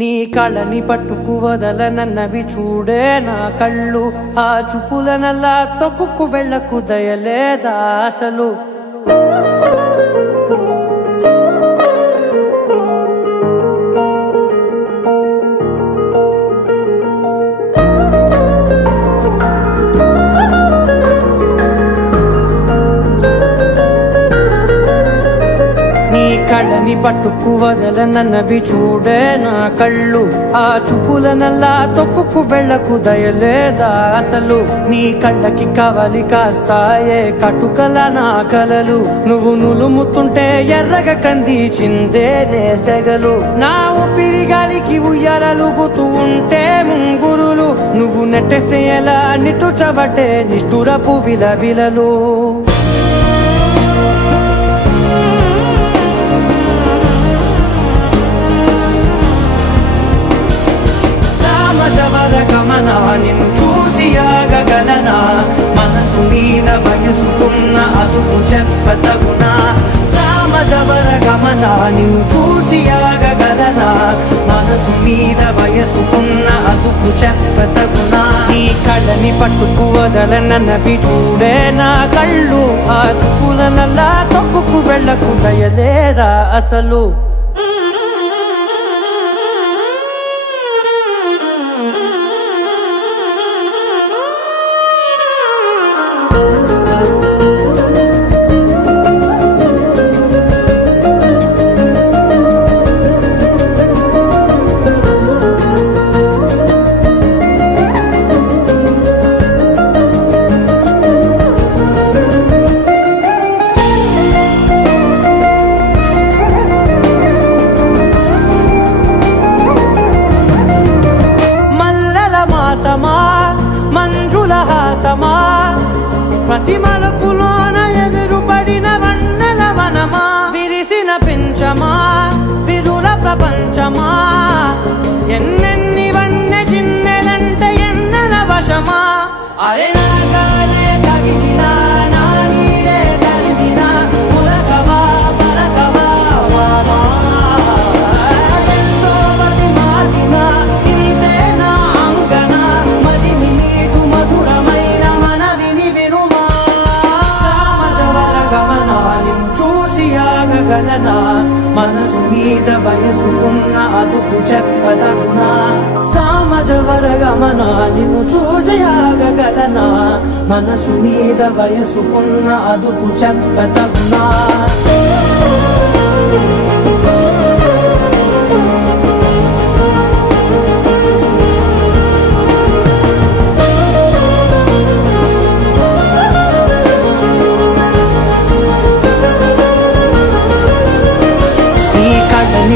నీ కళ్ళని పట్టుకు వదలనన్నవి చూడే నా కళ్ళు, ఆ చూపులనల్లా తొక్కుకు వెళ్ళకు దయలేదా అసలు. కళ్ళని పట్టుకు వదలనన్నవి చూడే నా కళ్ళు, ఆ చూపులనల్లా తొక్కుకు వెళ్ళకు దయలేదా అసలు. నీ కళ్ళకి కవలి కాస్తాయే కటుకల నా కలలు, నువ్వు నులుముతుంటే ఎర్రగ కందిచిందే నేసెగలు. నా ఊపిరి గాలికి ఉయ్యాలలుగుతూ ఉంటే ముంగురులు, నువ్వు నెట్టేస్తే ఎలా నిట్టుచబట్టే నిష్ఠురపు విలవిలలు. గమనా నిన్ను చూసి ఆగగలనా, మనసు మీద వయసుకున్న అదుపు చెప్పతగునా. సామజవర గమనా నిన్ను చూసి ఆగగలనా, మనసు మీద వయసుకున్న అదుపు చెప్పతగునా. నీ కళ్ళని పట్టుకు వదలనన్నవి చూడే నా కళ్ళు, ఆ చూపులనల్లా తొక్కుకు వెళ్ళకు దయలేరా అసలు. మంజుల హాసమా, ప్రతి మలుపులోన ఎదురుపడిన వన్నెల వనమా, విరిసిన పించమా విరుల ప్రపంచమా, ఎన్నెన్ని వన్నె చిన్నెలంటే ఎన్నెల వశమా. అరే నాగాలే తగిలినా నా నీడే తరిమినా, పులకవా పలకవా వామా, ఎంతో మతి మాటినా ఇంతే నా అంగన, మదిని నీటు మధురమైన మనవిని వినుమా. సామజవర గమనా నిన్ను చూసి ఆగగలనా, మనసు మీద వయసుకున్న అదుపు చెప్పదగునా. సామజవర గమనా నిన్ను చూసి ఆగగలనా, మనసు మీద వయసుకున్న అదుపు చెప్పదగునా.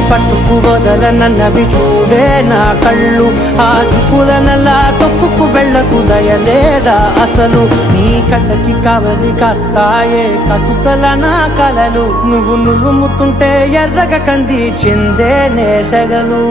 పట్టుకు వదలనన్నవి చూడే నా కళ్ళు, ఆ చూపులనల్లా తొక్కుకు వెళ్ళకు దయలేదా అసలు. నీ కళ్ళకి కవలి కాస్తాయే కటుకల నా కలలు, నువ్వు నులుముతుంటే ఎర్రగ కందిచిందే నేసెగలు.